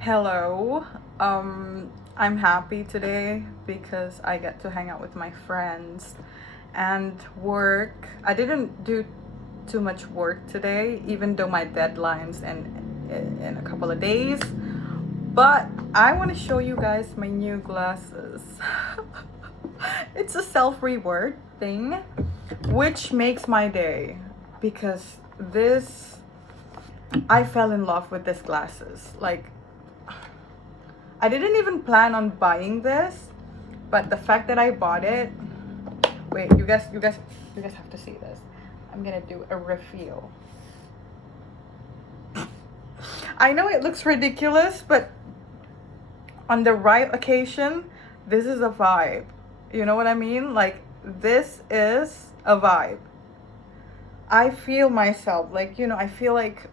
Hello. I'm happy today because I get to hang out with my friends and work. I didn't do too much work today, even though my deadline's in a couple of days. But I want to show you guys my new glasses. It's a self-reward thing, which makes my day because this I fell in love with these glasses. Like I didn't even plan on buying this, but the fact that I bought it. Wait, you guys have to see this. I'm gonna do a review. I know it looks ridiculous, but on the right occasion, this is a vibe. You know what I mean? Like, this is a vibe. I feel myself, like, I feel like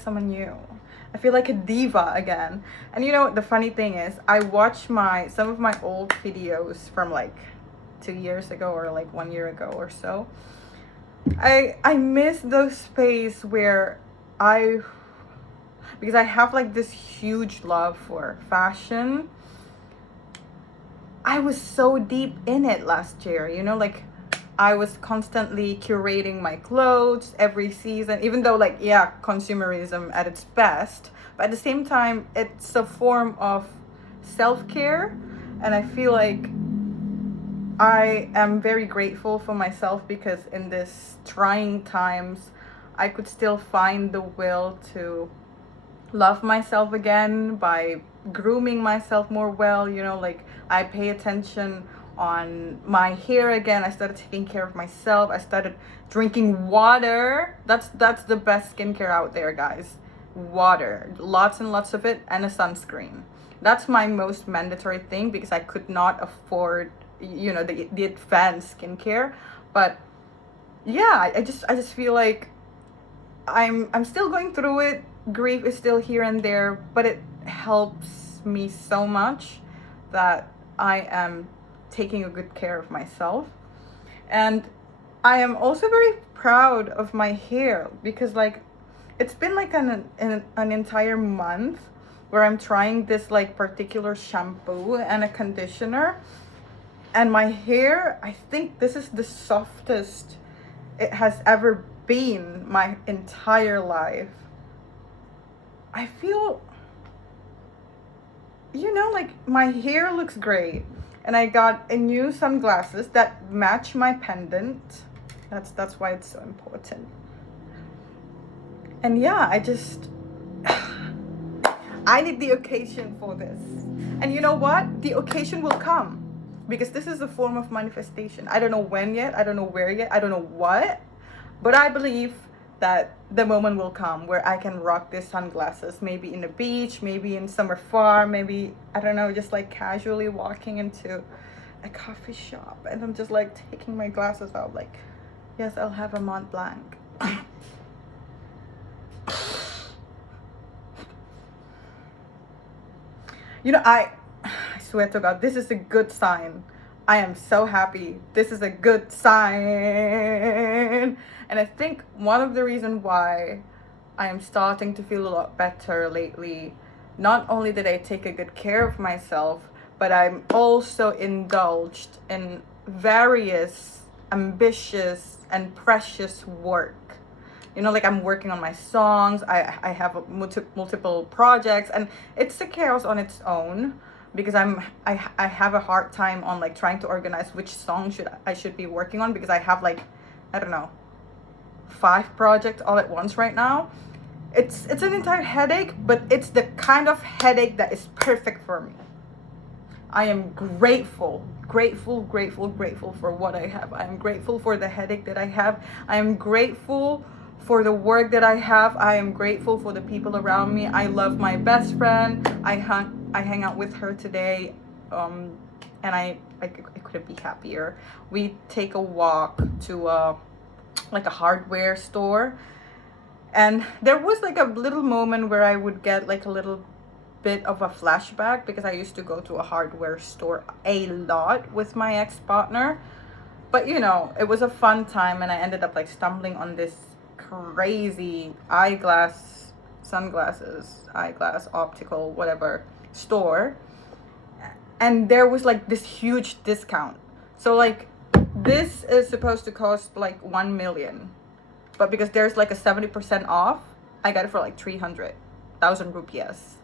someone new. I feel like a diva again. And the funny thing is, I watch some of my old videos from like 2 years ago or like 1 year ago or so. I miss those space where I because I have like this huge love for fashion. I was so deep in it last year, like I was constantly curating my clothes every season, even though, like, yeah, consumerism at its best. But at the same time, it's a form of self care. And I feel like I am very grateful for myself because in this trying times, I could still find the will to love myself again by grooming myself more well. Like, I pay attention on my hair again. I started taking care of myself. I started drinking water. That's the best skincare out there, guys. Water, lots and lots of it, and a sunscreen. That's my most mandatory thing because I could not afford the advanced skincare. But yeah, I just feel like I'm still going through it. Grief is still here and there, but it helps me so much that I am taking a good care of myself. And I am also very proud of my hair because, like, it's been like an entire month where I'm trying this like particular shampoo and a conditioner, and my hair, I think this is the softest it has ever been my entire life. I feel, like my hair looks great. And I got a new sunglasses that match my pendant. That's why it's so important. And yeah, I need the occasion for this. And you know what? The occasion will come because this is a form of manifestation. I don't know when yet, I don't know where yet, I don't know what, but I believe that the moment will come where I can rock these sunglasses, maybe in the beach, maybe in somewhere far, maybe, I don't know, just like casually walking into a coffee shop and I'm just like taking my glasses out, like, yes, I'll have a Mont Blanc. I swear to God, this is a good sign. I am so happy. This is a good sign. And I think one of the reasons why I am starting to feel a lot better lately, not only did I take a good care of myself, but I'm also indulged in various ambitious and precious work. Like, I'm working on my songs. I have multiple projects, and it's a chaos on its own because I have a hard time on like trying to organize which song I should be working on because I have like, I don't know, 5 projects all at once right now. It's an entire headache, but it's the kind of headache that is perfect for me. I am grateful, grateful, grateful, grateful for what I have. I am grateful for the headache that I have. I am grateful for the work that I have. I am grateful for the people around me. I love my best friend. I hang out with her today, and I couldn't be happier. We take a walk to like a hardware store, and there was like a little moment where I would get like a little bit of a flashback because I used to go to a hardware store a lot with my ex-partner. But it was a fun time, and I ended up like stumbling on this crazy eyeglass sunglasses, eyeglass, optical, whatever store, and there was like this huge discount. So like this is supposed to cost like 1 million, but because there's like a 70% off, I got it for like 300,000 rupees,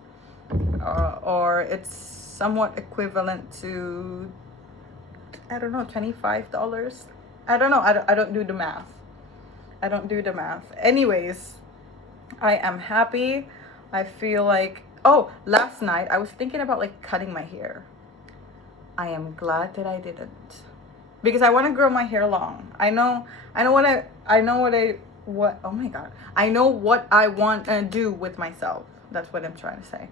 or it's somewhat equivalent to, I don't know, $25. I don't know. I don't do the math. I don't do the math. Anyways, I am happy. I feel like, oh, last night I was thinking about like cutting my hair. I am glad that I didn't, because I want to grow my hair long. I know what, oh my God. I know what I want to do with myself. That's what I'm trying to say.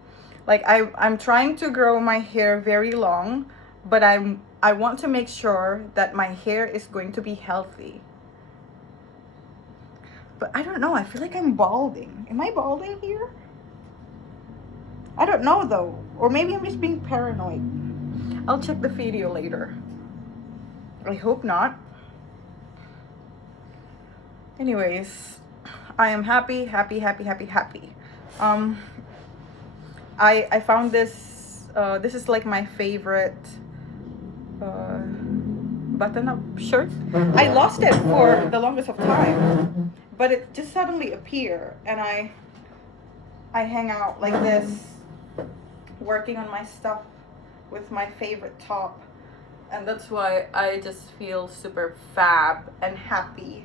Like I'm trying to grow my hair very long, but I want to make sure that my hair is going to be healthy. But I don't know, I feel like I'm balding. Am I balding here? I don't know though. Or maybe I'm just being paranoid. I'll check the video later. I hope not. Anyways, I am happy. I found this, this is like my favorite button-up shirt. I lost it for the longest of time, but it just suddenly appeared, and I hang out like this, working on my stuff with my favorite top, and that's why I just feel super fab and happy.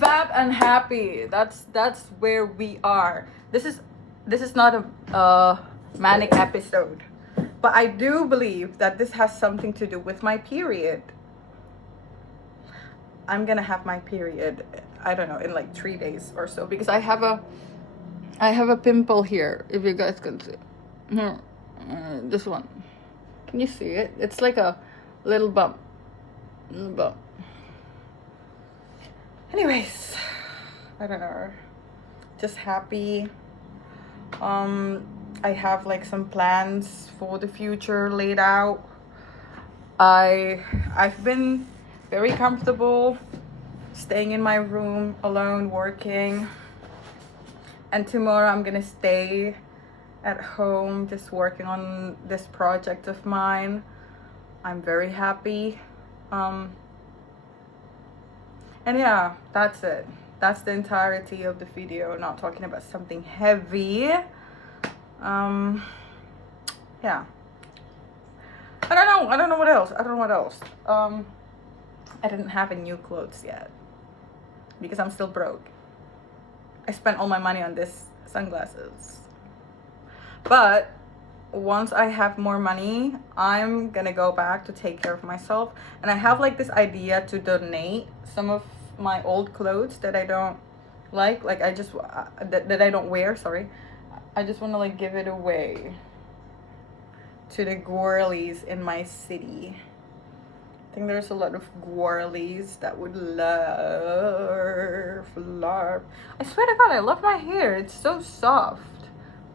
Fab and happy. That's where we are. This is not a manic episode, but I do believe that this has something to do with my period. I'm gonna have my period, I don't know, in like 3 days or so, because I have a pimple here, if you guys can see. Here, this one. Can you see it? It's like a little bump. Anyways, I don't know. Just happy. I have like some plans for the future laid out. I've been very comfortable staying in my room alone working, and tomorrow I'm gonna stay at home just working on this project of mine. I'm very happy. And yeah, that's it. That's the entirety of the video. Not talking about something heavy. Yeah. I don't know what else. I didn't have any new clothes yet, because I'm still broke. I spent all my money on this sunglasses. But once I have more money, I'm gonna go back to take care of myself. And I have like this idea to donate some of my old clothes that I don't like I just that I don't wear, sorry. I just want to like give it away to the girlies in my city. I think there's a lot of girlies that would love. I swear to God, I love my hair. It's so soft.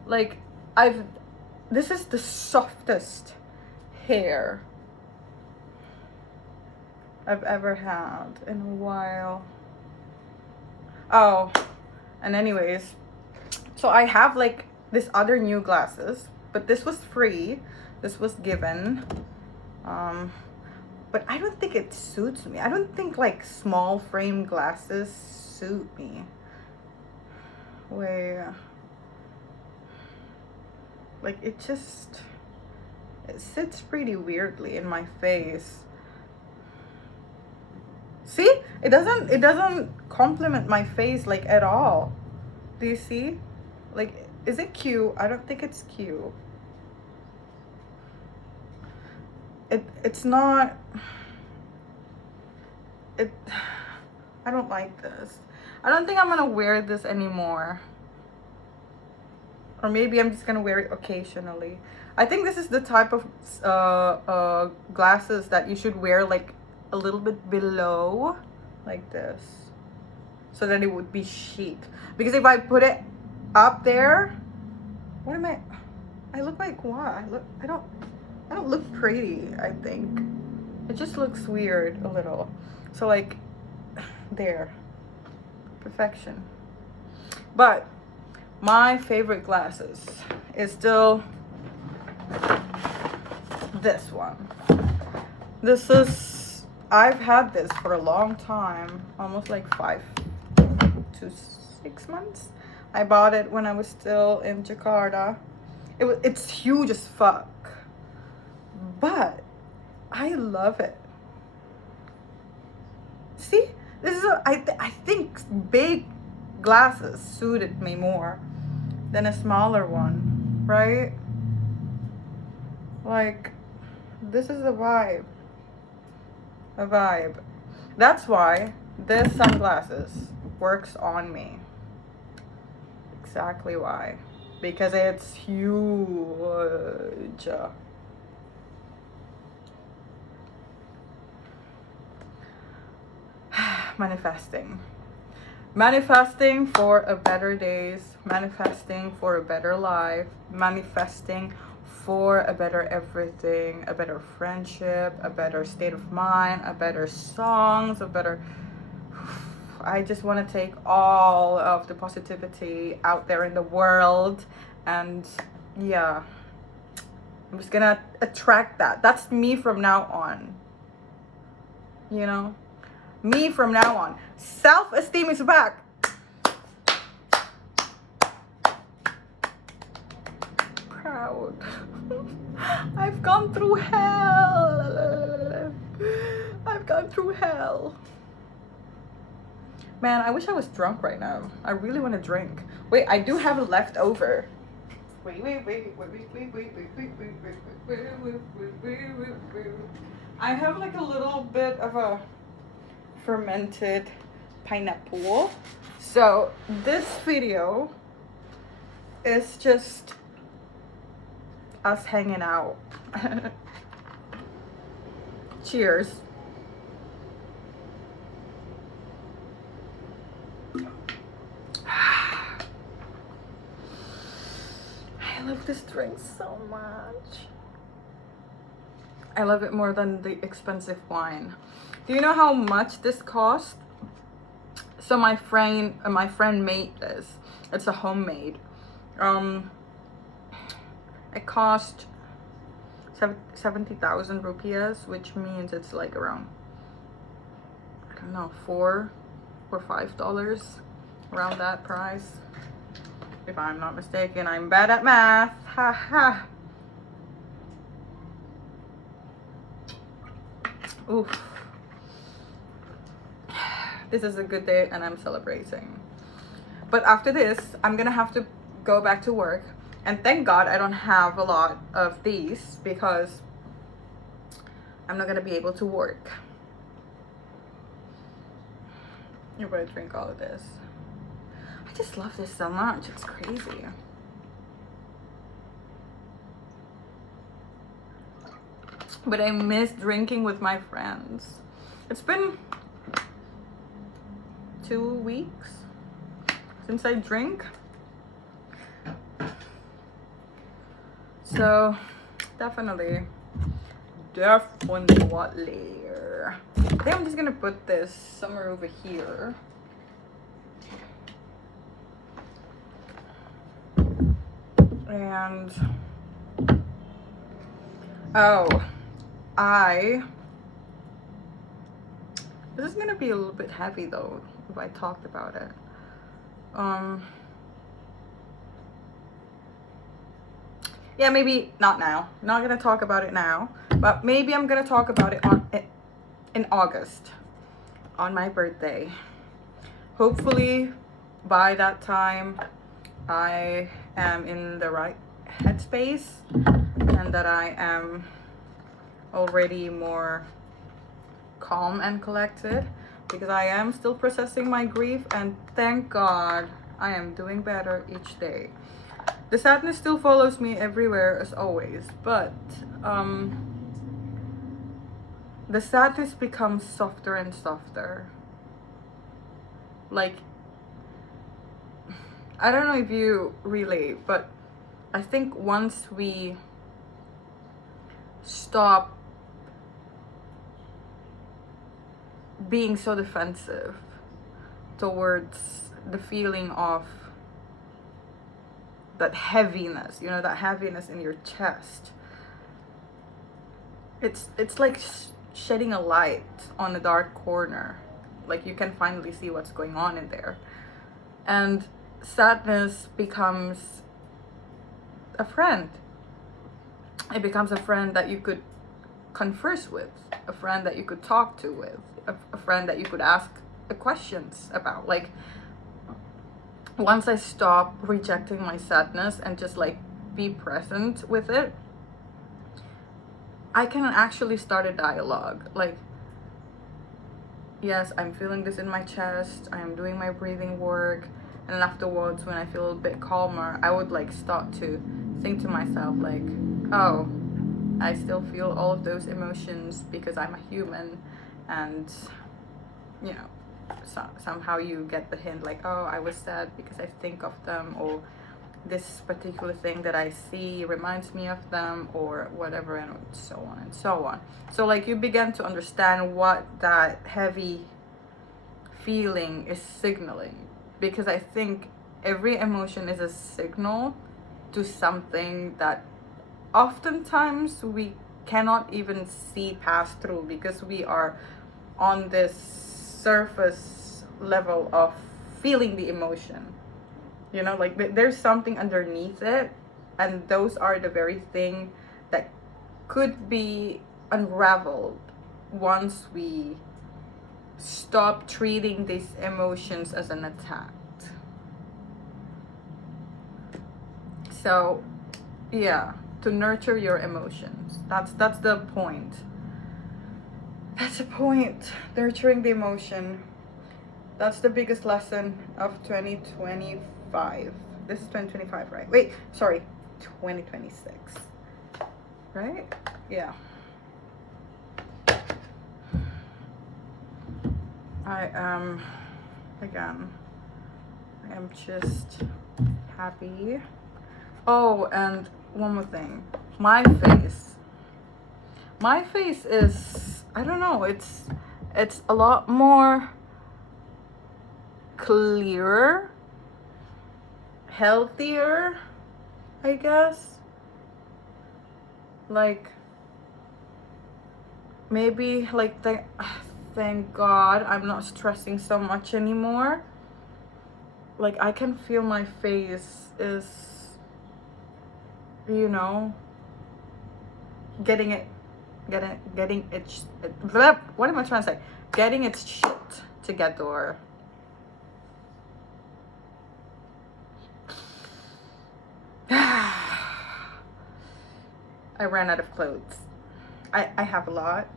Like this is the softest hair I've ever had in a while. Oh, and anyways, so I have like this other new glasses, but this was free. This was given. But I don't think it suits me. I don't think like small frame glasses suit me. Wait. Like it sits pretty weirdly in my face. See? It doesn't complement my face like at all. Do you see? Like, is it cute? I don't think it's cute. It's not. I don't like this. I don't think I'm gonna wear this anymore. Or maybe I'm just gonna wear it occasionally. I think this is the type of glasses that you should wear like a little bit below, like this, so that it would be chic. Because if I put it up there, what am I look like what? I don't look pretty, I think. It just looks weird a little. So like there. Perfection. But my favorite glasses is still this one. This is, I've had this for a long time, almost like 5 to 6 months. I bought it when I was still in Jakarta. It's huge as fuck, but I love it. See, this is I think big glasses suited me more than a smaller one, right? Like, this is a vibe. A vibe. That's why this sunglasses works on me. Exactly why. Because it's huge. Manifesting. Manifesting for a better days, manifesting for a better life, manifesting for a better everything, a better friendship, a better state of mind, a better songs, a better... I just want to take all of the positivity out there in the world, and yeah, I'm just gonna attract that. That's me from now on, you know? Me from now on. Self-esteem is back. Proud. I've gone through hell. I've gone through hell. Man, I wish I was drunk right now. I really want to drink. Wait, I do have a leftover. Wait. I have like a little bit of a fermented pineapple. So this video is just us hanging out. Cheers. I love this drink so much. I love it more than the expensive wine. Do you know how much this cost? So my friend made this. It's a homemade. It cost 70,000 rupees, which means it's like around, I don't know, $4 or $5, around that price, if I'm not mistaken. I'm bad at math. Ha ha. Oof. This is a good day and I'm celebrating. But after this, I'm gonna have to go back to work. And thank God I don't have a lot of these, because I'm not gonna be able to work. You're gonna drink all of this. I just love this so much. It's crazy. But I miss drinking with my friends. It's been 2 weeks since I drink. So definitely. I think I'm just gonna put this somewhere over here. And this is gonna be a little bit heavy though if I talked about it. Yeah, maybe not now. Not gonna talk about it now, but maybe I'm gonna talk about it in August, on my birthday. Hopefully by that time I am in the right headspace and that I am already more calm and collected, because I am still processing my grief, and thank God I am doing better each day. The sadness still follows me everywhere as always, but the sadness becomes softer and softer. Like, I don't know if you relate, but I think once we stop being so defensive towards the feeling of that heaviness, that heaviness in your chest. It's like shedding a light on a dark corner. Like you can finally see what's going on in there. And sadness becomes a friend. It becomes a friend that you could converse with, a friend that you could talk to with, a friend that you could ask questions about. Like, once I stop rejecting my sadness and just like be present with it, I can actually start a dialogue. Like, yes, I'm feeling this in my chest, I'm doing my breathing work, and then afterwards, when I feel a little bit calmer, I would like start to think to myself like, oh, I still feel all of those emotions because I'm a human. And somehow you get the hint like, oh, I was sad because I think of them, or this particular thing that I see reminds me of them, or whatever, and so on and so on. So like you begin to understand what that heavy feeling is signaling, because I think every emotion is a signal to something that oftentimes we cannot even see past through, because we are on this surface level of feeling the emotion. Like there's something underneath it, and those are the very thing that could be unraveled once we stop treating these emotions as an attack. So yeah, to nurture your emotions, that's the point. That's the point. Nurturing the emotion. That's the biggest lesson of 2025. This is 2025, right? Wait, sorry, 2026. Right? Yeah. I am just happy. Oh, and one more thing. My face is, I don't know, it's a lot more clearer, healthier, I guess. Like, maybe like thank God I'm not stressing so much anymore. Like I can feel my face is, getting it what am I trying to say? Getting its shit together. I ran out of clothes. I have a lot,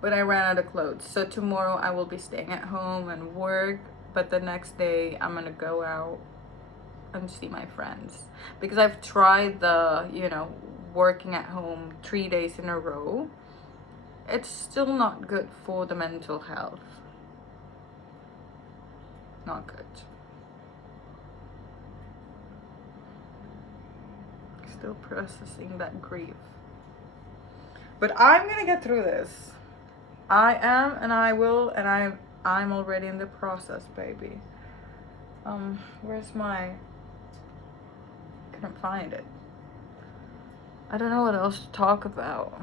but I ran out of clothes. So tomorrow I will be staying at home and work, but the next day I'm gonna go out and see my friends, because I've tried the working at home 3 days in a row. It's still not good for the mental health. Not good. Still processing that grief, but I'm gonna get through this. I am, and I will, and I'm already in the process, baby. Where's my, couldn't find it. I don't know what else to talk about.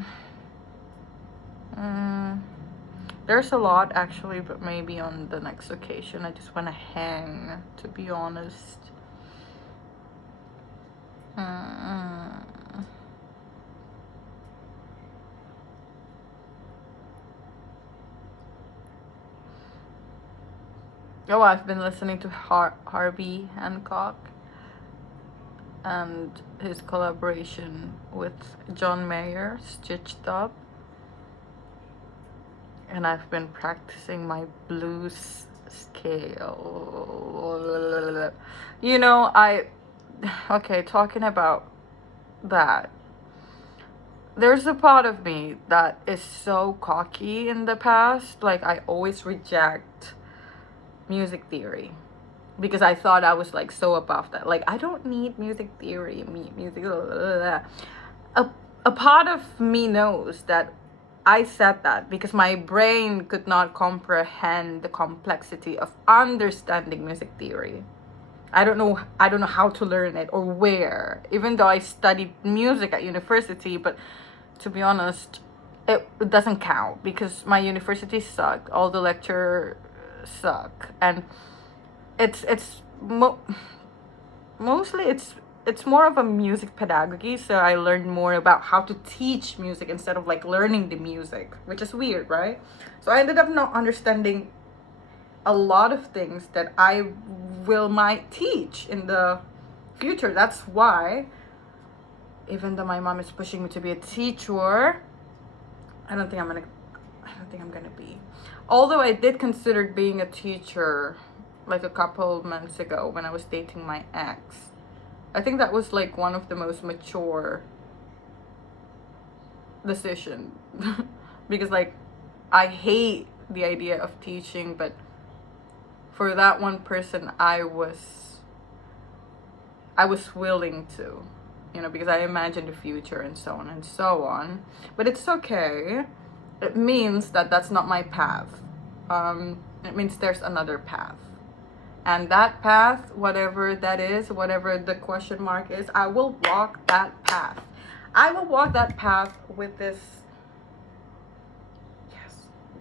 There's a lot actually, but maybe on the next occasion. I just want to hang, to be honest. Oh, I've been listening to Herbie Hancock and his collaboration with John Mayer, Stitched Up. And I've been practicing my blues scale. Okay, talking about that. There's a part of me that is so cocky in the past. Like, I always reject music theory because I thought I was like so above that. Like, I don't need music theory, music. A part of me knows that I said that because my brain could not comprehend the complexity of understanding music theory. I don't know how to learn it or where, even though I studied music at university. But to be honest, it doesn't count because my university sucked, all the lecture suck, and it's mostly it's more of a music pedagogy, so I learned more about how to teach music instead of like learning the music, which is weird, right? So I ended up not understanding a lot of things that I might teach in the future. That's why, even though my mom is pushing me to be a teacher, I don't think I'm gonna be. Although I did consider being a teacher like a couple months ago when I was dating my ex. I think that was like one of the most mature decision because like I hate the idea of teaching, but for that one person I was willing to, because I imagined the future and so on and so on. But it's okay. It means that that's not my path. It means there's another path. And that path, whatever that is, whatever the question mark is, I will walk that path. I will walk that path with the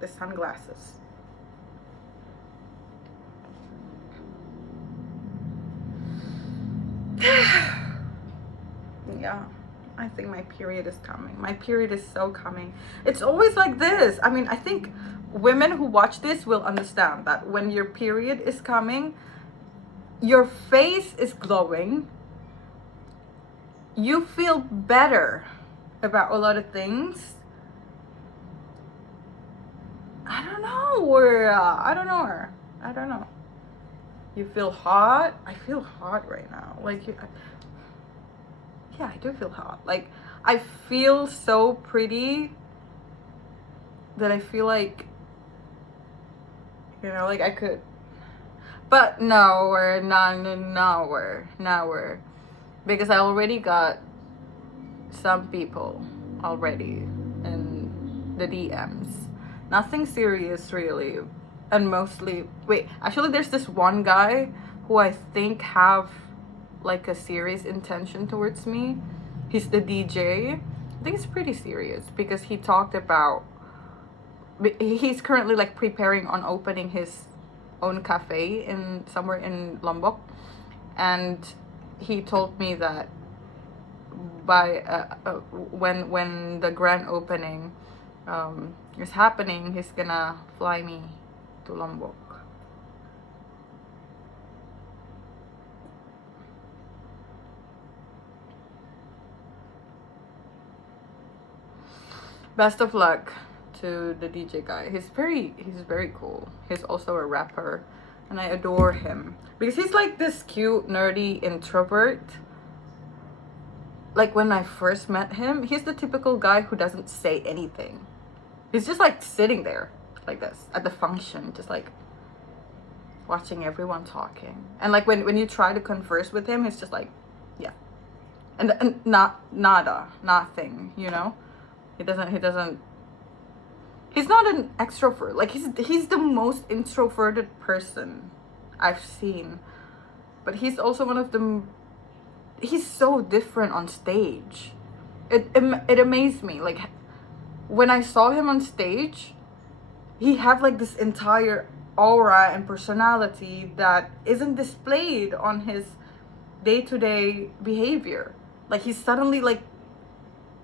sunglasses. Yeah, I think my period is coming. My period is so coming. It's always like this. I mean, I think women who watch this will understand that when your period is coming, your face is glowing. You feel better about a lot of things. I don't know. You feel hot. I feel hot right now. Yeah, I do feel hot. Like, I feel so pretty that I feel like, like I could. But no, we're not, nowhere. Because I already got some people already in the DMs. Nothing serious, really. And mostly, actually there's this one guy who I think have like a serious intention towards me. He's the DJ. I think it's pretty serious because he talked about, he's currently like preparing on opening his own cafe in somewhere in Lombok, and he told me that by when the grand opening is happening, he's gonna fly me to Lombok. Best of luck to the DJ guy. He's very cool. He's also a rapper, and I adore him because he's like this cute, nerdy introvert. Like when I first met him, he's the typical guy who doesn't say anything. He's just like sitting there like this at the function, just like watching everyone talking. And like when you try to converse with him, he's just like, yeah. And nothing, He doesn't he's not an extrovert. Like he's the most introverted person I've seen. But he's also one of the, he's so different on stage. It amazed me. Like when I saw him on stage, he had like this entire aura and personality that isn't displayed on his day-to-day behavior. Like he's suddenly like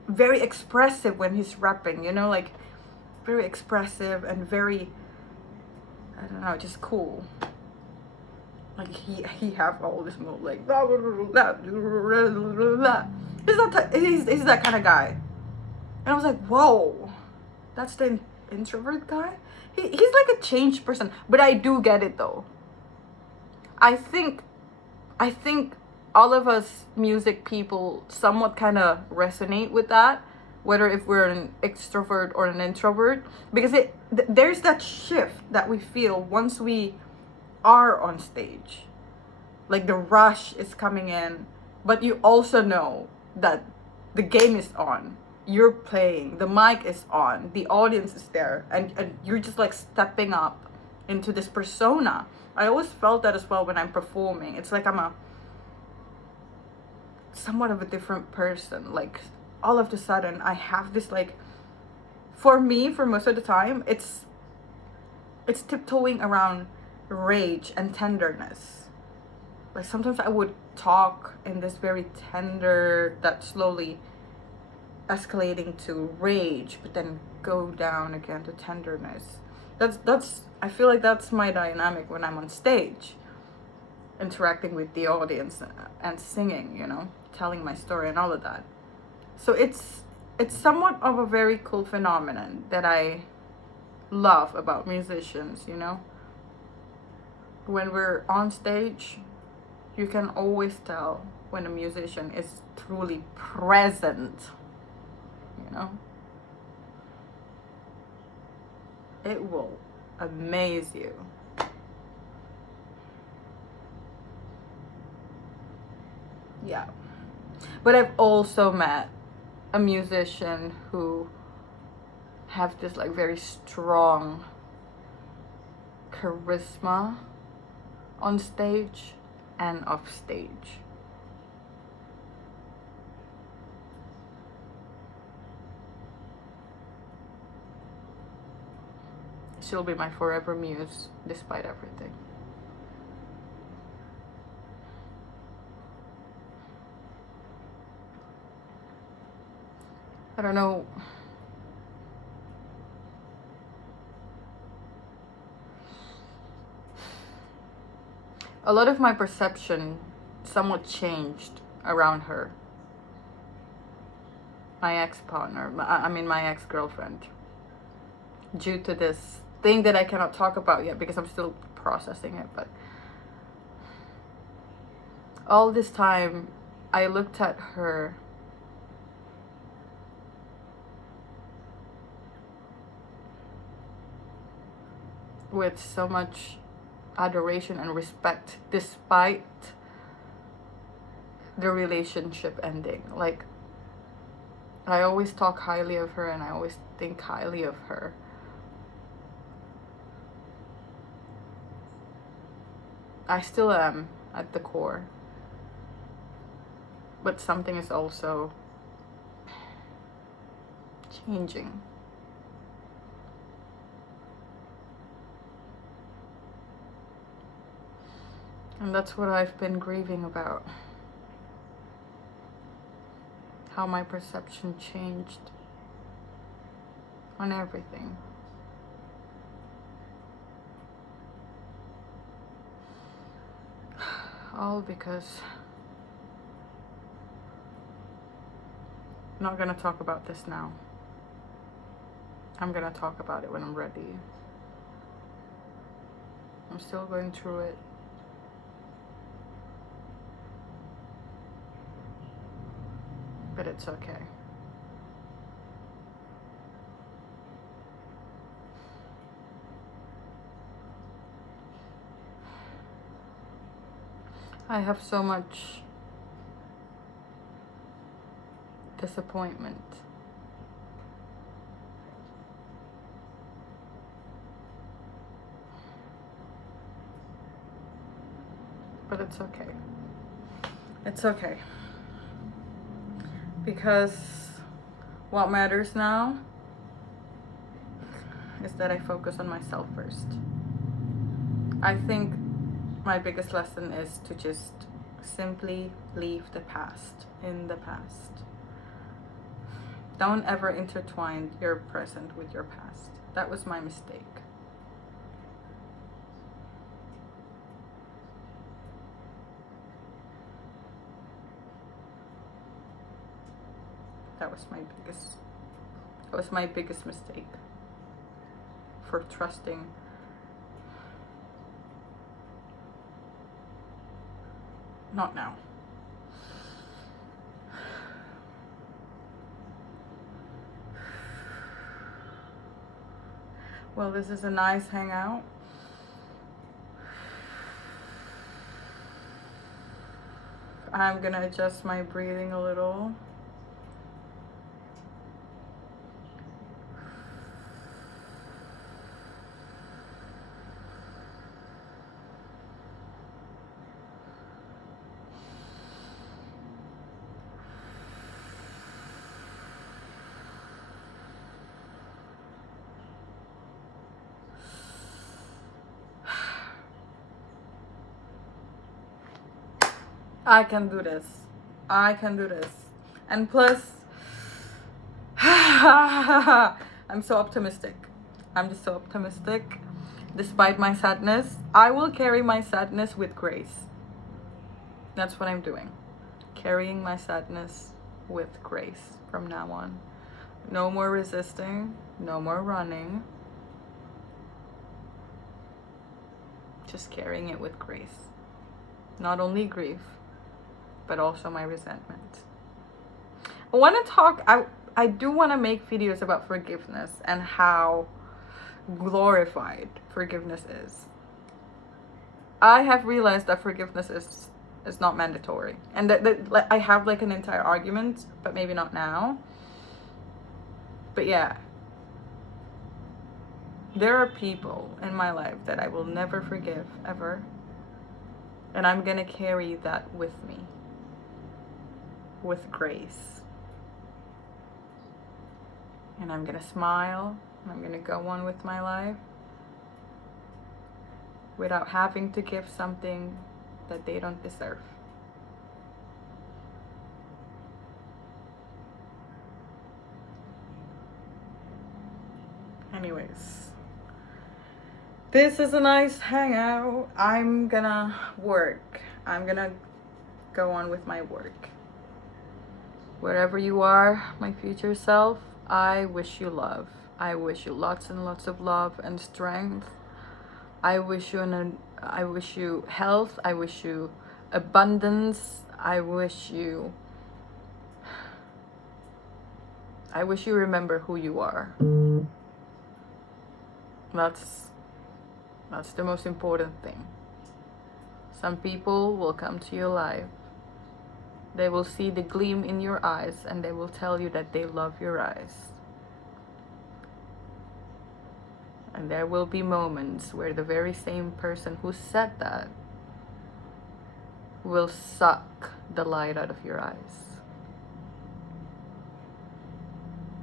very expressive when he's rapping, like very expressive and very, I don't know, just cool. Like he have all this move like blah, blah, blah, blah, blah. He's that kind of guy. And I was like, whoa, that's the introvert guy? He's like a changed person. But I do get it though. I think all of us music people somewhat kind of resonate with that, whether if we're an extrovert or an introvert, because there's that shift that we feel once we are on stage. Like the rush is coming in, but you also know that the game is on. You're playing, the mic is on, the audience is there, and you're just like stepping up into this persona. I always felt that as well when I'm performing. It's like I'm a somewhat of a different person. Like all of a sudden I have this, like, for me, for most of the time, it's tiptoeing around rage and tenderness. Like sometimes I would talk in this very tender, that slowly escalating to rage, but then go down again to tenderness. That's I feel like that's my dynamic when I'm on stage, interacting with the audience and singing, you know, telling my story and all of that. So it's somewhat of a very cool phenomenon that I love about musicians, you know. When we're on stage, you can always tell when a musician is truly present, you know. It will amaze you. Yeah. But I've also met a musician who have this like very strong charisma on stage and off stage. She'll be my forever muse despite everything. I don't know. A lot of my perception somewhat changed around her. My ex-partner, my ex-girlfriend. Due to this thing that I cannot talk about yet because I'm still processing it, but all this time I looked at her with so much adoration and respect despite the relationship ending. Like, I always talk highly of her and I always think highly of her. I still am at the core. But something is also changing. And that's what I've been grieving about. How my perception changed on everything. All because I'm not gonna talk about this now. I'm gonna talk about it when I'm ready. I'm still going through it. But it's okay. I have so much disappointment. But it's okay. It's okay. Because what matters now is that I focus on myself first. I think my biggest lesson is to just simply leave the past in the past. Don't ever intertwine your present with your past. That was my mistake. That was my biggest mistake. For trusting not now. Well, this is a nice hangout. I'm gonna adjust my breathing a little. I can do this. I can do this. And plus, I'm so optimistic. I'm just so optimistic. Despite my sadness, I will carry my sadness with grace. That's what I'm doing. Carrying my sadness with grace from now on. No more resisting, no more running. Just carrying it with grace. Not only grief, but also my resentment. I want to talk, I do want to make videos about forgiveness and how glorified forgiveness is. I have realized that forgiveness is not mandatory, and that I have like an entire argument, but maybe not now. But yeah, there are people in my life that I will never forgive ever, and I'm gonna carry that with me with grace, and I'm gonna smile, and I'm gonna go on with my life without having to give something that they don't deserve. Anyways, this is a nice hangout. I'm gonna work. I'm gonna go on with my work. Wherever you are, my future self, I wish you love. I wish you lots and lots of love and strength. I wish you health. I wish you abundance. I wish you remember who you are. That's the most important thing. Some people will come to your life. They will see the gleam in your eyes and they will tell you that they love your eyes. And there will be moments where the very same person who said that will suck the light out of your eyes.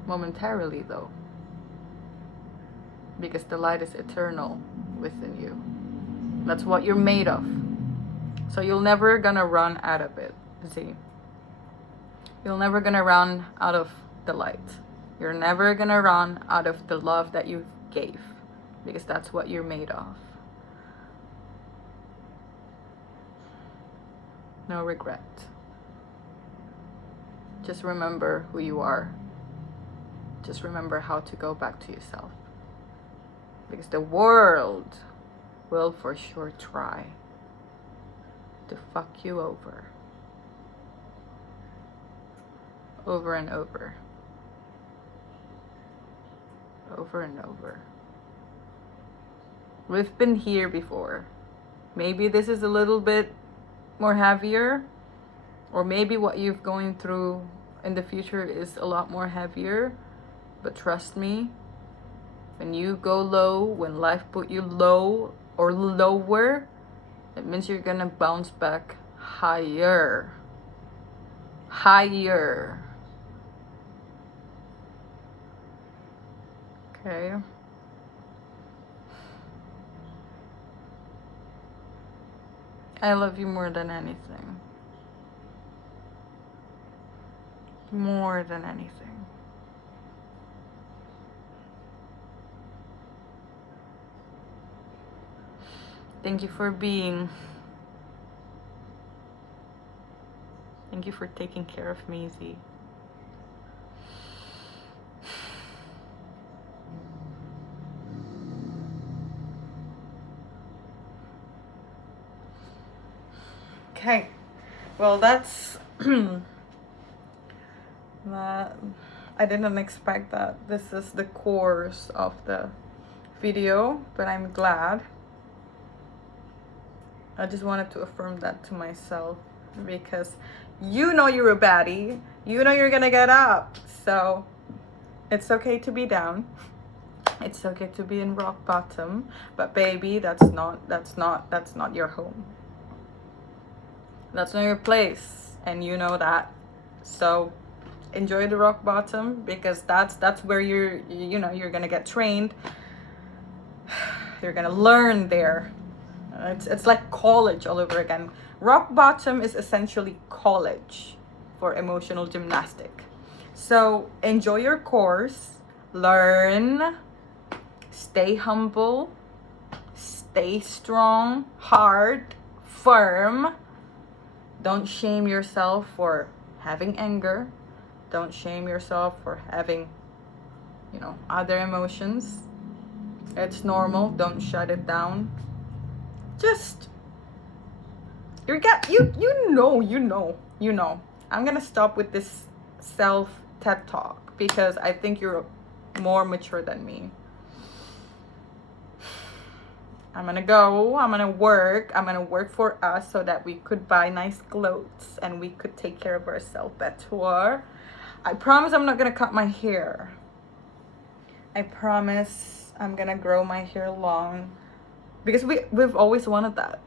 Momentarily though. Because the light is eternal within you. That's what you're made of. So you're never gonna run out of it. See? You're never gonna run out of the light. You're never gonna run out of the love that you gave. Because that's what you're made of. No regret. Just remember who you are. Just remember how to go back to yourself. Because the world will for sure try to fuck you over. Over and over. Over and over. We've been here before. Maybe this is a little bit more heavier, or maybe what you're going through in the future is a lot more heavier. But trust me, when you go low, when life put you low or lower, it means you're gonna bounce back higher. Higher. Okay. I love you more than anything. More than anything. Thank you for being. Thank you for taking care of me, Z. Okay, well that's that. I didn't expect that this is the course of the video, but I'm glad. I just wanted to affirm that to myself because you know you're a baddie. You know you're gonna get up. So it's okay to be down. It's okay to be in rock bottom, but baby, that's not your home. That's not your place, and you know that. So enjoy the rock bottom because that's where you're gonna get trained. You're gonna learn there. It's like college all over again. Rock bottom is essentially college for emotional gymnastic. So enjoy your course, learn, stay humble, stay strong, hard, firm. Don't shame yourself for having anger. Don't shame yourself for having, other emotions. It's normal. Don't shut it down. Just you know. I'm gonna stop with this self TED talk because I think you're more mature than me. I'm gonna work for us so that we could buy nice clothes and we could take care of ourselves better. I promise I'm not gonna cut my hair. I promise I'm gonna grow my hair long because we've always wanted that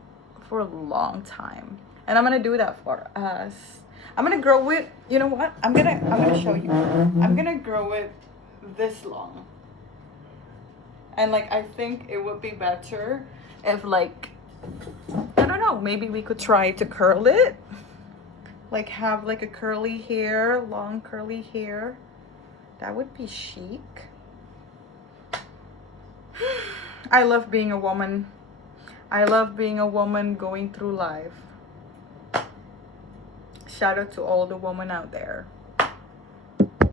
for a long time, and I'm gonna do that for us. I'm gonna grow it. You know what? I'm gonna show you. I'm gonna grow it this long, and like I think it would be better if like I don't know. Maybe we could try to curl it, like have like a curly hair, long curly hair. That would be chic. I love being a woman. I love being a woman going through life. Shout out to all the women out there.